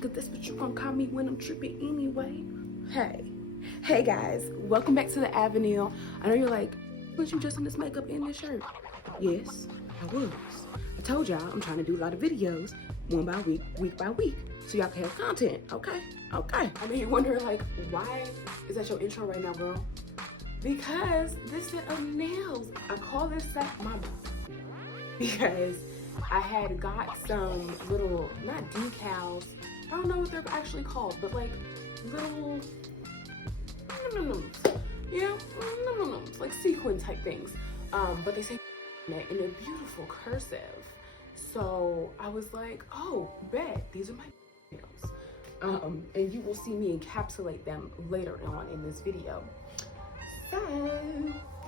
Cause that's what you gonna call me when I'm tripping anyway. Hey guys, welcome back to the Avenue. I know you're like, was you just in this makeup and this shirt? Yes, I was. I told y'all I'm trying to do a lot of videos, one by week by week, so y'all can have content, okay? I know you're wondering like, why is that your intro right now, girl? Because this set of nails, I call this set mama. Because I had got some little, not decals, I don't know what they're actually called, but like little, like sequin type things. But they say in a beautiful cursive. So I was like, oh, bet, these are my nails. And you will see me encapsulate them later on in this video. So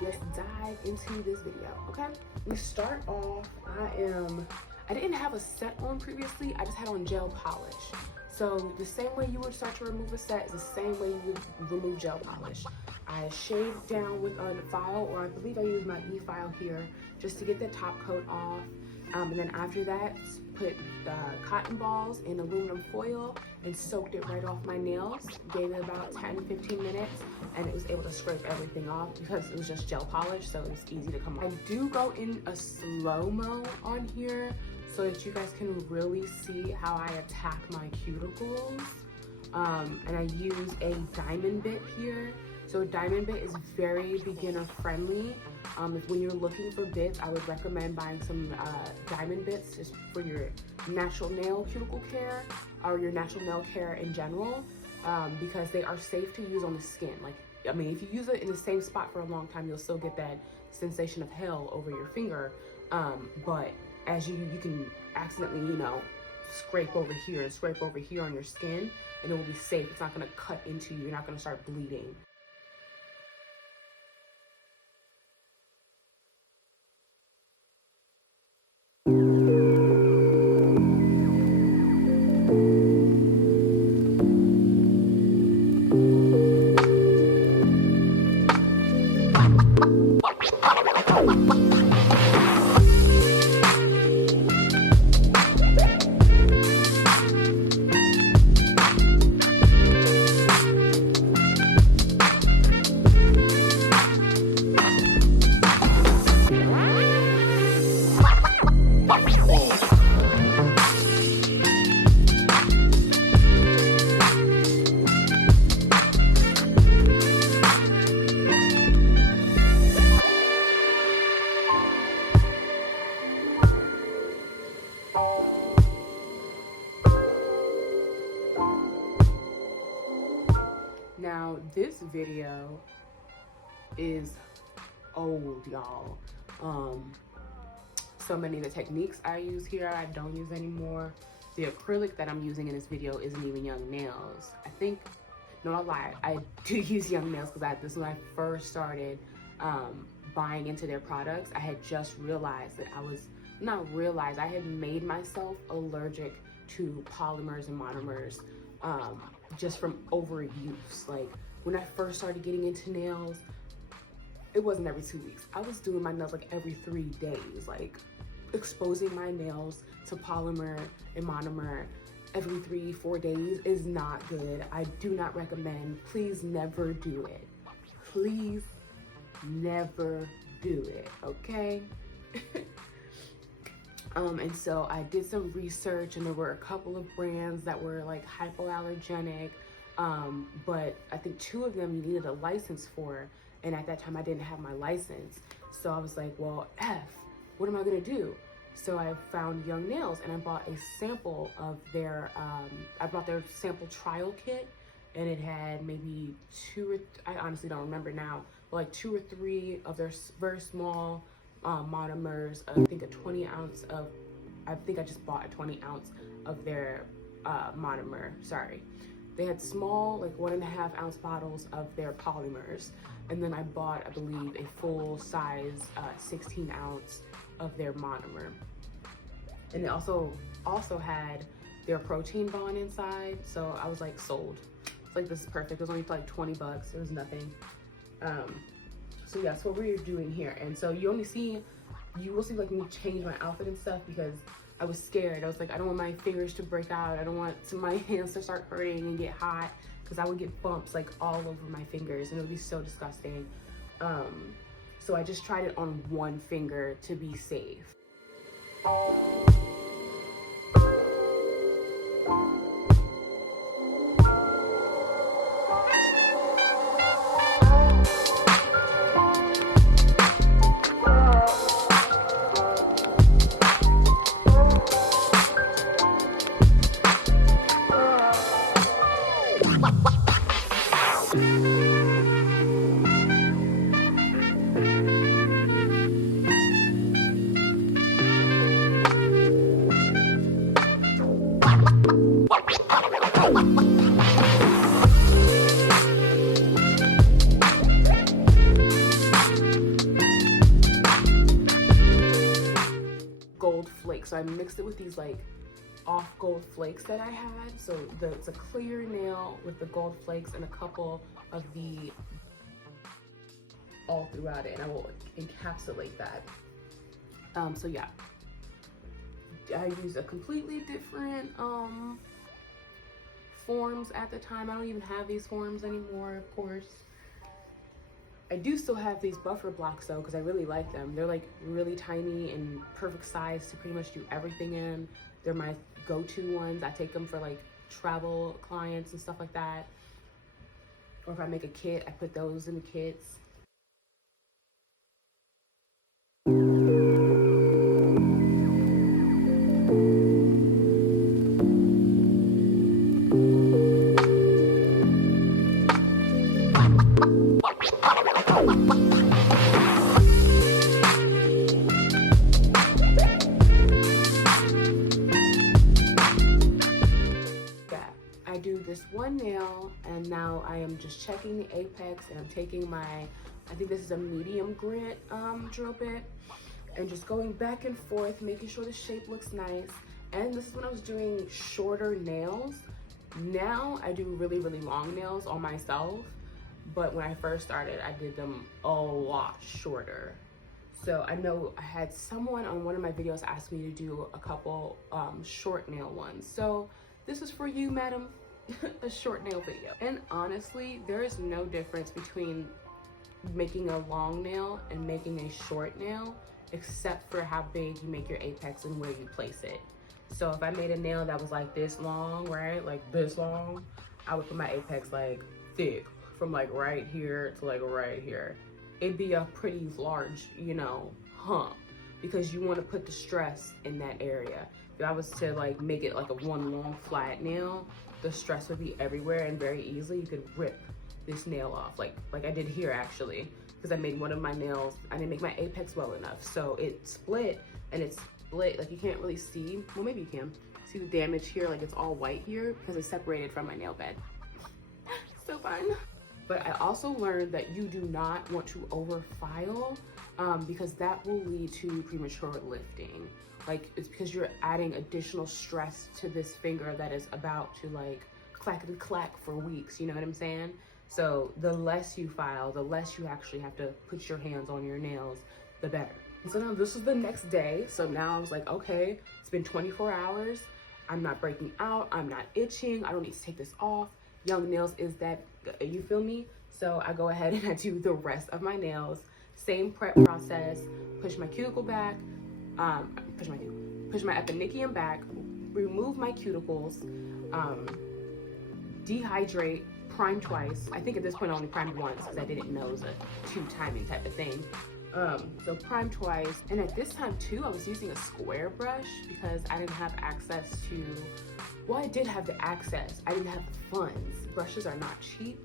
let's dive into this video, okay? We start off, I didn't have a set on previously, I just had on gel polish. So the same way you would start to remove a set is the same way you would remove gel polish. I shaved down with a file, or I believe I used my e-file here, just to get the top coat off. And then after that, put cotton balls in aluminum foil and soaked it right off my nails. Gave it about 10-15 minutes, and it was able to scrape everything off because it was just gel polish, so it was easy to come off. I do go in a slow-mo on here so that you guys can really see how I attack my cuticles. And I use a diamond bit here. So a diamond bit is very beginner friendly. When you're looking for bits, I would recommend buying some diamond bits just for your natural nail cuticle care or your natural nail care in general, because they are safe to use on the skin. Like, I mean, if you use it in the same spot for a long time, you'll still get that sensation of hell over your finger. But as you can accidentally, scrape over here on your skin, and it will be safe. It's not gonna cut into you. You're not gonna start bleeding. Now, this video is old, y'all. So many of the techniques I use here, I don't use anymore. The acrylic that I'm using in this video isn't even Young Nails. No, I lied. I do use Young Nails because this is when I first started buying into their products. I had just realized that I had made myself allergic to polymers and monomers just from overuse. Like, when I first started getting into nails, it wasn't every 2 weeks. I was doing my nails like every 3 days, like exposing my nails to polymer and monomer every 3-4 days is not good. I do not recommend. Please never do it. Please never do it, okay? And so I did some research, and there were a couple of brands that were like hypoallergenic, but I think 2 of them you needed a license for, and at that time I didn't have my license. So I was like, well, what am I gonna do? So I found Young Nails, and I bought a sample of their, sample trial kit, and it had maybe I honestly don't remember now, but like 2 or 3 of their very small monomers. I think I just bought a 20 ounce of their monomer, sorry. They had small, like 1.5 ounce bottles of their polymers. And then I bought, I believe, a full size 16 ounce of their monomer. And they also had their protein bond inside. So I was like sold. It's like, this is perfect. It was only for like 20 bucks. It was nothing. So yeah, that's what we're doing here. And so you will see like me change my outfit and stuff, because I was scared. I was like, I don't want my fingers to break out. I don't want my hands to start hurting and get hot, because I would get bumps like all over my fingers and it would be so disgusting. So I just tried it on one finger to be safe. Gold flakes. So I mixed it with these like off gold flakes that I had. So it's a clear nail with the gold flakes and a couple of the all throughout it, and I will encapsulate that. So yeah, I used a completely different forms at the time. I don't even have these forms anymore, of course. I do still have these buffer blocks though, because I really like them. They're like really tiny and perfect size to pretty much do everything in. They're my go-to ones. I take them for like travel clients and stuff like that. Or if I make a kit, I put those in the kits. I do this one nail and now I am just checking the apex, and I'm taking my, I think this is a medium grit drill bit, and just going back and forth, making sure the shape looks nice. And this is when I was doing shorter nails. Now I do really, really long nails on myself, but when I first started, I did them a lot shorter. So I know I had someone on one of my videos ask me to do a couple short nail ones. So this is for you, madam, a short nail video. And honestly, there is no difference between making a long nail and making a short nail, except for how big you make your apex and where you place it. So if I made a nail that was like this long, right, like this long, I would put my apex like thick, from like right here to like right here. It'd be a pretty large, you know, hump, because you want to put the stress in that area. If I was to like make it like a one long flat nail, the stress would be everywhere, and very easily you could rip this nail off, like I did here actually, because I made one of my nails, I didn't make my apex well enough, so it split, and it's split, like you can't really see, well maybe you can see the damage here, like it's all white here because it's separated from my nail bed. So fun. But I also learned that you do not want to over file, because that will lead to premature lifting. Like, it's because you're adding additional stress to this finger that is about to like clackety clack for weeks, you know what I'm saying? So the less you file, the less you actually have to put your hands on your nails, the better. So now this is the next day. So now I was like, okay, it's been 24 hours. I'm not breaking out. I'm not itching. I don't need to take this off. Young nails is that, you feel me? So I go ahead and I do the rest of my nails. Same prep process, push my cuticle back, push my eponychium back, remove my cuticles, dehydrate, prime twice. I think at this point I only primed once because I didn't know it was a 2 timing type of thing. So prime twice. And at this time too, I was using a square brush because I didn't have access to, well, I did have the access, I didn't have the funds. Brushes are not cheap.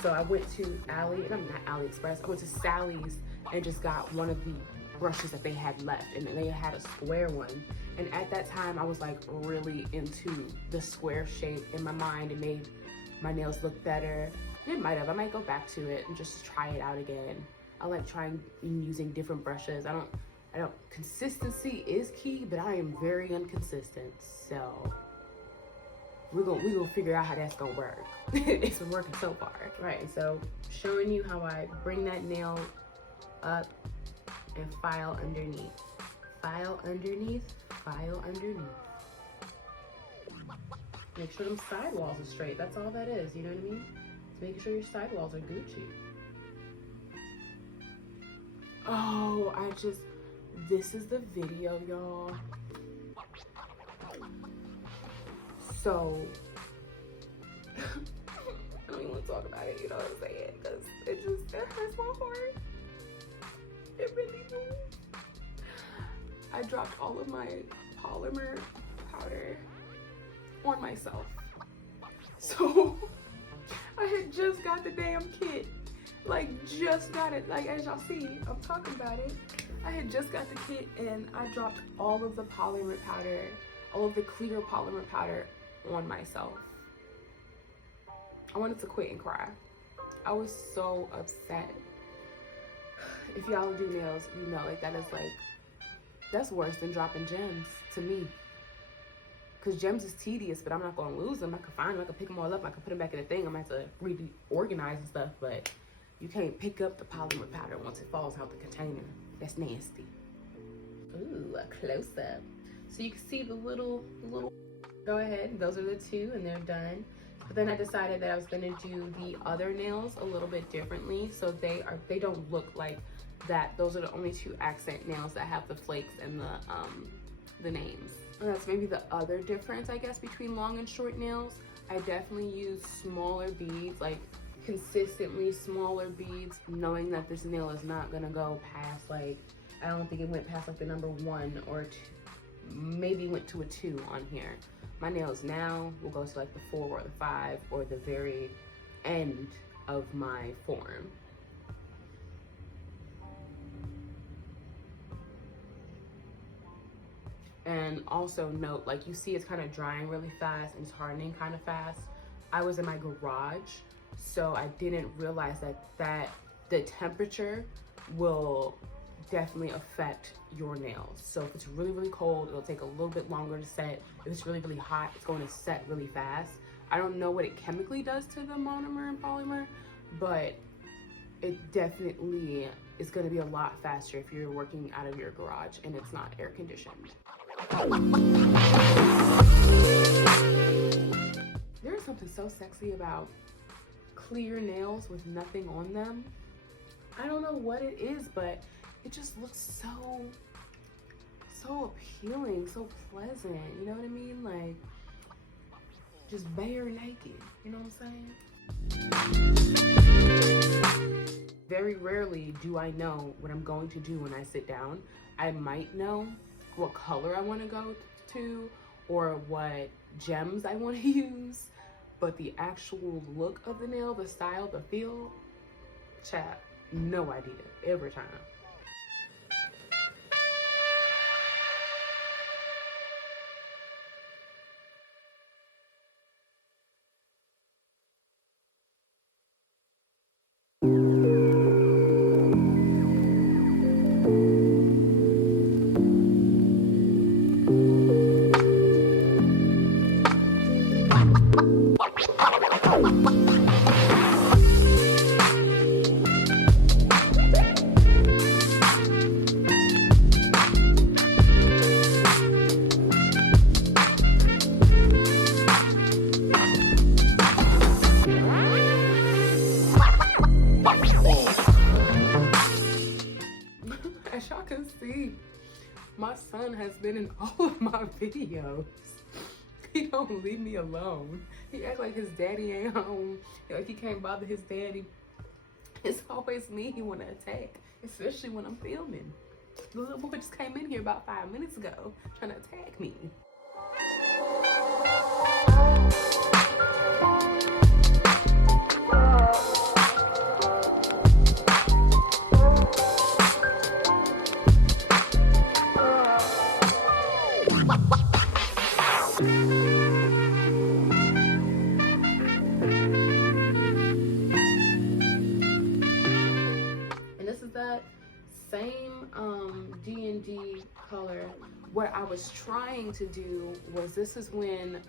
So I went to AliExpress, I went to Sally's and just got one of the brushes that they had left, and they had a square one. And at that time I was like really into the square shape in my mind. It made my nails look better. I might go back to it and just try it out again. I like trying and using different brushes. I don't, consistency is key, but I am very inconsistent. So we're gonna figure out how that's gonna work. It's been working so far. Right, and so showing you how I bring that nail up and file underneath. File underneath, file underneath. Make sure them sidewalls are straight. That's all that is, you know what I mean? It's making sure your sidewalls are Gucci. Oh, this is the video, y'all. So, I don't even want to talk about it, you know what I'm saying? Because it hurts my heart. It really does. I dropped all of my polymer powder on myself. So, I had just got the damn kit. Like, just got it. Like, as y'all see, I'm talking about it. I had just got the kit and I dropped all of the polymer powder, all of the clear polymer powder on myself. I wanted to quit and cry. I was so upset. If y'all do nails, you know, like, that's worse than dropping gems to me. Because gems is tedious, but I'm not going to lose them. I can find them, I can pick them all up, I can put them back in the thing. I'm going to have to reorganize and stuff, but you can't pick up the polymer powder once it falls out the container. That's nasty. Ooh, a close-up. So you can see the little, go ahead, those are the two and they're done. But then I decided that I was gonna do the other nails a little bit differently. So they don't look like that. Those are the only two accent nails that have the flakes and the names. And that's maybe the other difference, I guess, between long and short nails. I definitely use smaller beads, like consistently smaller beads, knowing that this nail is not gonna go past, like, I don't think it went past like the number 1 or 2, maybe went to a 2 on here. My nails now will go to like the 4 or the 5 or the very end of my form. And also note, like, you see it's kind of drying really fast and it's hardening kind of fast. I was in my garage, so I didn't realize that the temperature will definitely affect your nails. So if it's really, really cold, it'll take a little bit longer to set. If it's really, really hot, it's going to set really fast. I don't know what it chemically does to the monomer and polymer, but it definitely is going to be a lot faster if you're working out of your garage and it's not air conditioned. There is something so sexy about clear nails with nothing on them. I don't know what it is, but it just looks so appealing, so pleasant, you know what I mean? Like, just bare naked, you know what I'm saying? Very rarely do I know what I'm going to do when I sit down. I might know what color I want to go to or what gems I want to use, but the actual look of the nail, the style, the feel, chat, no idea, every time. As y'all can see, my son has been in all of my videos. He don't leave me alone. He acts like his daddy ain't home. Like he can't bother his daddy. It's always me he wanna attack, especially when I'm filming. The little boy just came in here about 5 minutes ago trying to attack me. Same D&D color. What I was trying to do was, this is when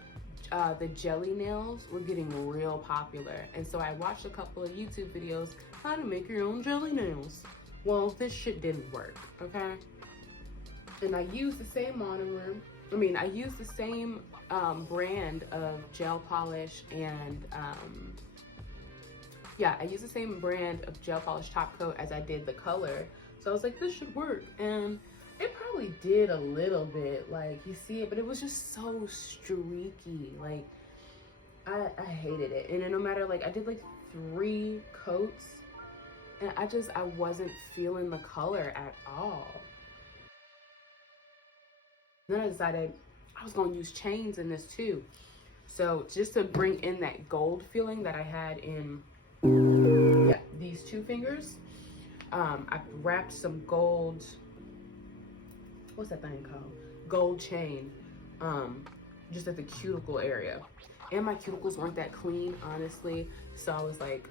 the jelly nails were getting real popular, and so I watched a couple of YouTube videos how to make your own jelly nails. Well, this shit didn't work, okay? And I used the same monomer I mean, I use the same brand of gel polish and yeah, I use the same brand of gel polish top coat as I did the color. So I was like, this should work. And it probably did a little bit, like you see it, but it was just so streaky. Like I hated it. And then no matter, like I did like 3 coats and I wasn't feeling the color at all. Then I decided I was gonna use chains in this too. So just to bring in that gold feeling that I had in these 2 fingers, I wrapped some gold, what's that thing called? Gold chain, just at the cuticle area. And my cuticles weren't that clean, honestly. So I was like,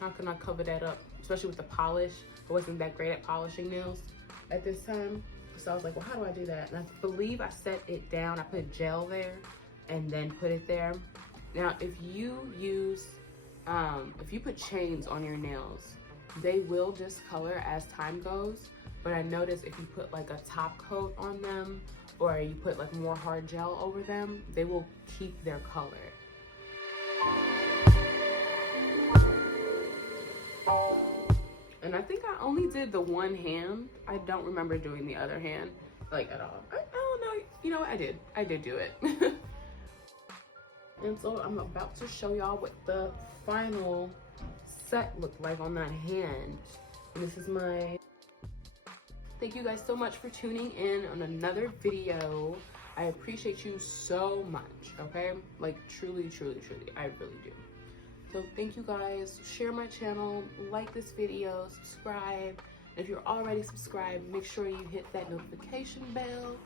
how can I cover that up? Especially with the polish. I wasn't that great at polishing nails at this time. So I was like, well, how do I do that? And I believe I set it down. I put gel there and then put it there. Now, if you use, if you put chains on your nails, they will discolor as time goes. But I noticed if you put like a top coat on them or you put like more hard gel over them, they will keep their color. And I think I only did the one hand. I don't remember doing the other hand like at all. I don't know, you know what, I did do it. And so I'm about to show y'all what the final set looked like on that hand. And this is my, thank you guys so much for tuning in on another video. I appreciate you so much, okay? Like truly, truly, truly, I really do. So thank you guys, share my channel, like this video, subscribe. And if you're already subscribed, make sure you hit that notification bell.